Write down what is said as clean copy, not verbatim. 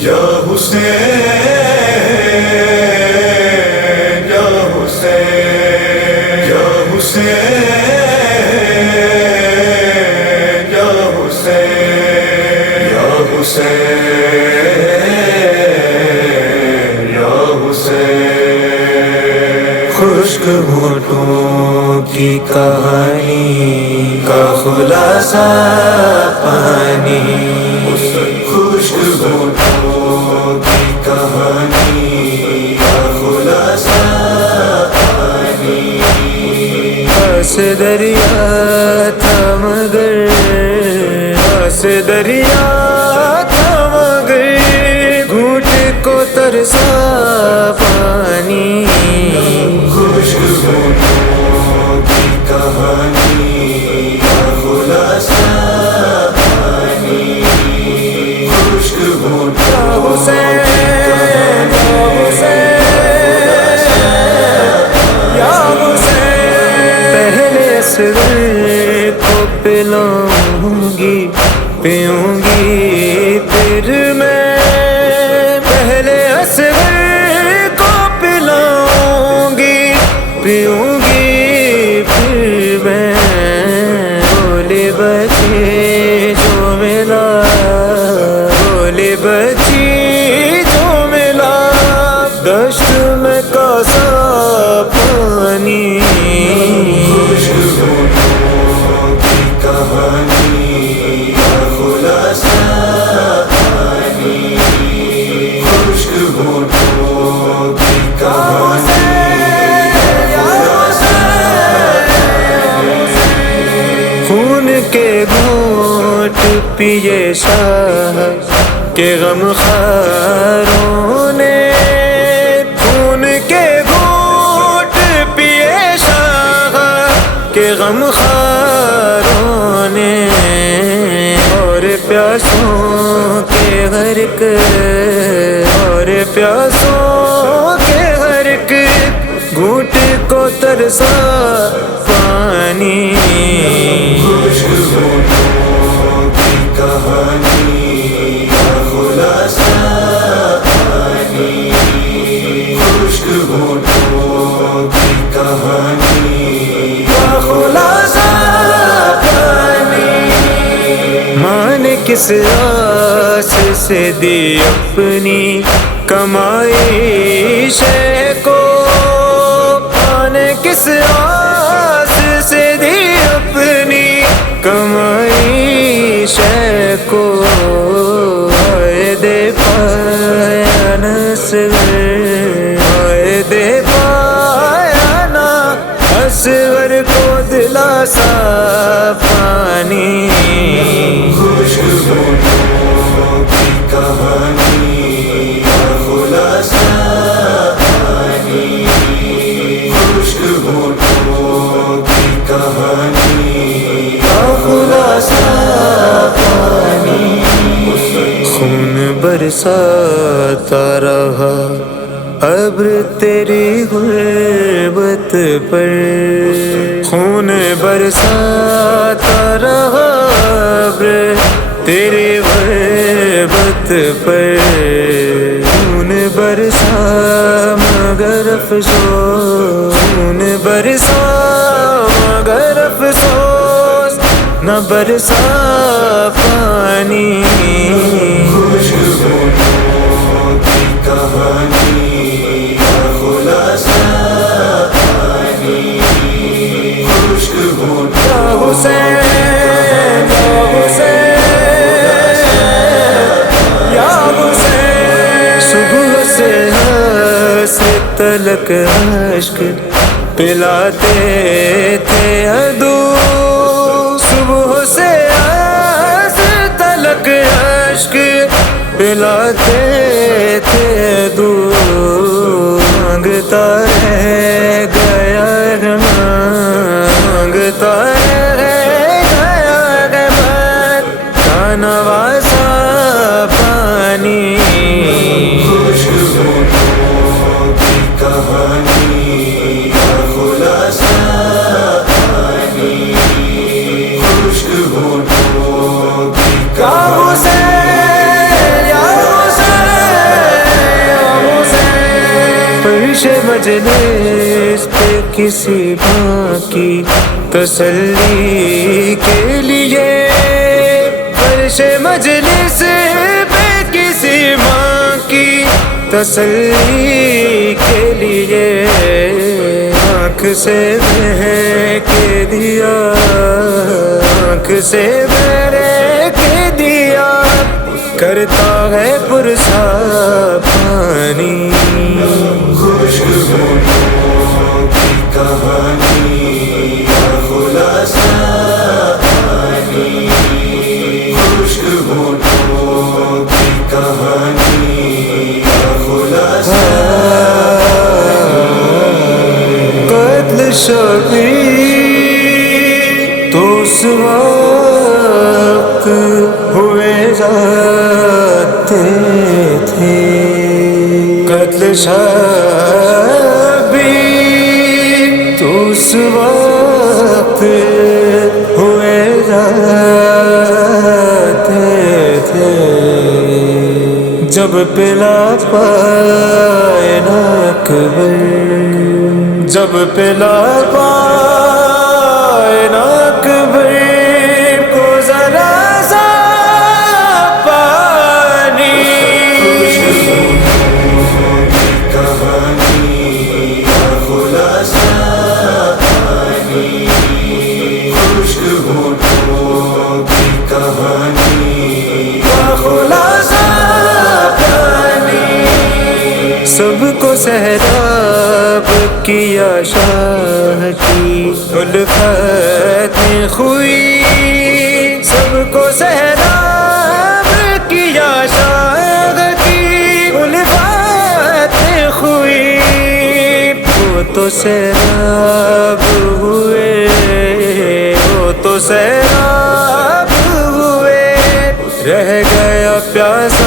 یا حسین یا حسین یا حسین یا حسین یا حسین یا حسین خشک ہونٹوں کی کہانی کا خلاصہ پانی خشک ہونٹوں کی کہانی کا خلاصہ پانی بس دریا تھا مگر بس دریا تھا مگر گھوٹ کو ترسا پانی خشک ہونٹوں کی کہانی کا خلاصہ پانی خشک ہونٹوں پہلے اصغر کو پلاؤں گی پیوں گی پھر میں پہلے اصغر کو پلاؤں گی پیوں گی پھر میں بولے بچے جو ملا بولے بچی جو ملا دشت میں کاسا پانی خشک ہونٹوں کی کہانی کا خلاصہ پانی خشک ہونٹوں کی کہانی خون کے گھونٹ پیے شاہ کے غم خاروں نے خون کے گھونٹ پیے شاہ کے غم خاروں نے اور پیاسوں کے غرق اور پیاسوں کے غرق گھونٹ کو ترسا پانی خشک ہونٹوں کی کہانی کا خلاصہ پانی خشک ہونٹوں کی کہانی کا خلاصہ پانی ماں نے کس آس سے دی اپنی کمائی شے کو ماں نے کس آس سے دی اپنی کمائی شے کو آئے دے پایا نصور آئے دے پایا نا اصغر کو دلاسا پانی خشک ہونٹوں کی کہانی کا خلاصہ پانی خشک ہونٹوں کی کہانی کا خلاصہ پانی خون برساتا رہا ابر تیری غربت پر خون برساتا رہا ابر تیری غربت پر خون برسا مگر افسوس خون برسا مگر افسوس نہ برسا پانی خشک ہونٹوں کی کہانی کا خلاصہ پانی خشک ہونٹوں صبح سے سے تلک اشک پلاتے تھے ادو صبح سے تلک اشک پلاتے تھے ادو مانگتا رہ گیا مانگتا رہ گیا کا نوازا پانی خشک ہونٹوں کی کہانی کا خلاصہ پانی خشک ہونٹوں کی کہانی فرش مجلس پہ کسی ماں کی تسلی کے لیے، فرش مجلس پہ کسی ماں کی تسلی کے لیے، آنکھ سے بہہ کے دیا، آنکھ سے بہہ کے دیا کرتا ہے پرسا پانی، خشک ہونٹوں کی کہانی کا خلاصہ پانی، خشک ہونٹوں کی کہانی کا خلاصہ قتل شبیر تو اس وقت ہوئے جاتے تھے، قتل شبیر تو اس وقت ہوئے جاتے تھے، جب پلا پائے نا اکبر، جب پلا پائے نا اکبر کو ذرا سا پانی، کہانی کا خلاصہ پانی، خشک ہونٹوں کی کہانی کا خلاصہ پانی، سب کو سیراب کیا شاہ کی الفت نے خوئی، سب کو سیراب کیا شاہ کی الفت نے خوئی، وہ تو سیراب ہوئے، وہ تو سیراب ہوئے، رہ گیا پیاس